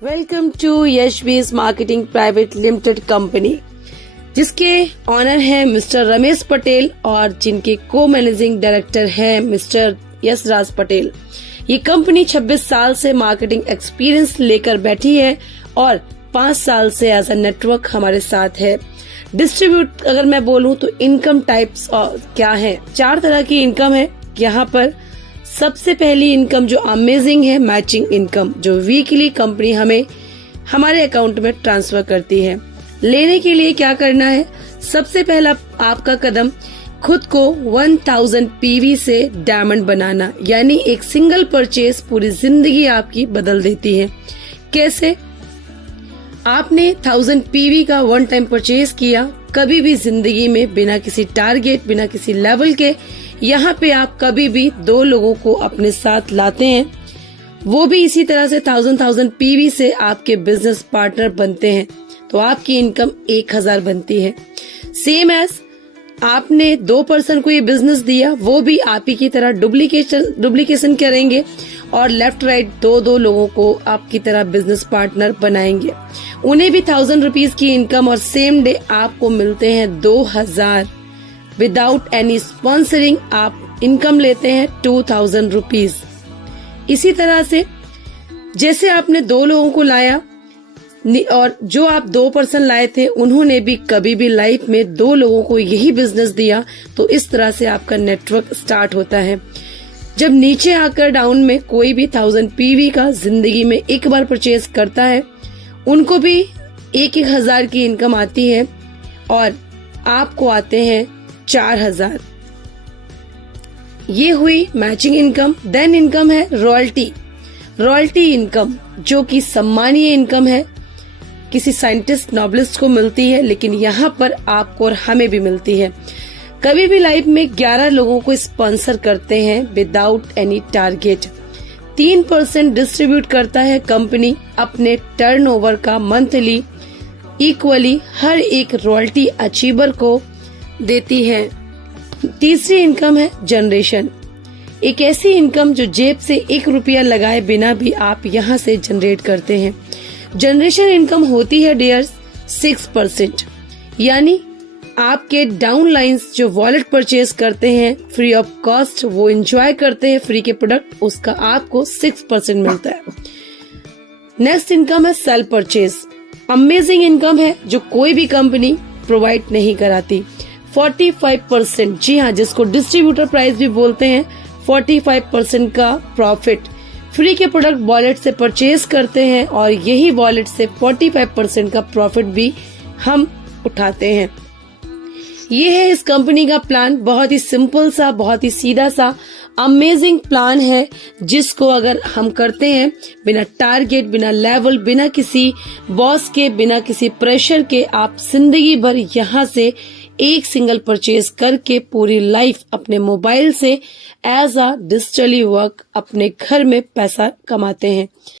Welcome to यशवीज marketing private limited company, जिसके honour हैं mister Ramesh Patel और जिनके को मैनेजिंग डायरेक्टर हैं मिस्टर यशराज पटेल। ये कंपनी 26 साल से मार्केटिंग एक्सपीरियंस लेकर बैठी है और 5 साल से एज अ नेटवर्क हमारे साथ है। डिस्ट्रीब्यूट अगर मैं बोलूं तो इनकम टाइप्स क्या है, 4 तरह की इनकम है यहाँ पर। सबसे पहली इनकम जो अमेजिंग है, मैचिंग इनकम, जो वीकली कंपनी हमें हमारे अकाउंट में ट्रांसफर करती है। लेने के लिए क्या करना है, सबसे पहला आपका कदम खुद को 1000 पीवी से डायमंड बनाना, यानी एक सिंगल परचेज पूरी जिंदगी आपकी बदल देती है। कैसे? आपने 1000 पीवी का वन टाइम परचेज किया, कभी भी जिंदगी में बिना किसी टारगेट, बिना किसी लेवल के, यहाँ पे आप कभी भी 2 लोगों को अपने साथ लाते हैं, वो भी इसी तरह से 1000 पीवी से आपके बिजनेस पार्टनर बनते हैं, तो आपकी इनकम 1000 बनती है। सेम एज आपने 2 पर्सन को ये बिजनेस दिया, वो भी आप ही की तरह डुप्लीकेशन करेंगे और लेफ्ट राइट 2 लोगों को आपकी तरह बिजनेस पार्टनर बनाएंगे। उन्हें भी 1000 रुपीज की इनकम और सेम डे आपको मिलते हैं 2000। विदाउट एनी स्पॉन्सरिंग आप इनकम लेते हैं 2000 रुपीज। इसी तरह से जैसे आपने 2 लोगों को लाया और जो आप 2 पर्सन लाए थे उन्होंने भी कभी भी लाइफ में 2 लोगों को यही बिजनेस दिया, तो इस तरह से आपका नेटवर्क स्टार्ट होता है। जब नीचे आकर डाउन में कोई भी 1000 पीवी का जिंदगी में एक बार परचेज करता है, उनको भी 1000 की इनकम आती है और आपको आते हैं 4000। ये हुई मैचिंग इनकम। देन इनकम है रॉयल्टी इनकम, जो कि सम्मानीय इनकम है, किसी साइंटिस्ट नॉबलिस्ट को मिलती है, लेकिन यहाँ पर आपको और हमें भी मिलती है। कभी भी लाइफ में 11 लोगों को स्पॉन्सर करते हैं विदाउट एनी टारगेट। 3% डिस्ट्रीब्यूट करता है कंपनी अपने टर्नओवर का मंथली, इक्वली हर एक रॉयल्टी अचीवर को देती है। तीसरी इनकम है जनरेशन, एक ऐसी इनकम जो जेब से 1 रुपया लगाए बिना भी आप यहाँ से जनरेट करते हैं। जनरेशन इनकम होती है डियर्स 6%, यानी आपके डाउन लाइन्स जो वॉलेट परचेज करते हैं फ्री ऑफ कॉस्ट, वो एंजॉय करते हैं फ्री के प्रोडक्ट, उसका आपको 6% मिलता है। नेक्स्ट इनकम है सेल परचेज, अमेजिंग इनकम है जो कोई भी कंपनी प्रोवाइड नहीं कराती। 45%, जी हाँ, जिसको डिस्ट्रीब्यूटर प्राइस भी बोलते हैं, 45% का प्रॉफिट फ्री के प्रोडक्ट वॉलेट से परचेज करते हैं और यही वॉलेट से 45% का प्रॉफिट भी हम उठाते हैं। ये है इस कंपनी का प्लान, बहुत ही सिंपल सा, बहुत ही सीधा सा अमेजिंग प्लान है, जिसको अगर हम करते हैं बिना टारगेट, बिना लेवल, बिना किसी बॉस के, बिना किसी प्रेशर के, आप जिंदगी भर यहाँ से एक सिंगल परचेज करके पूरी लाइफ अपने मोबाइल से एज अ डिजिटली वर्क अपने घर में पैसा कमाते हैं।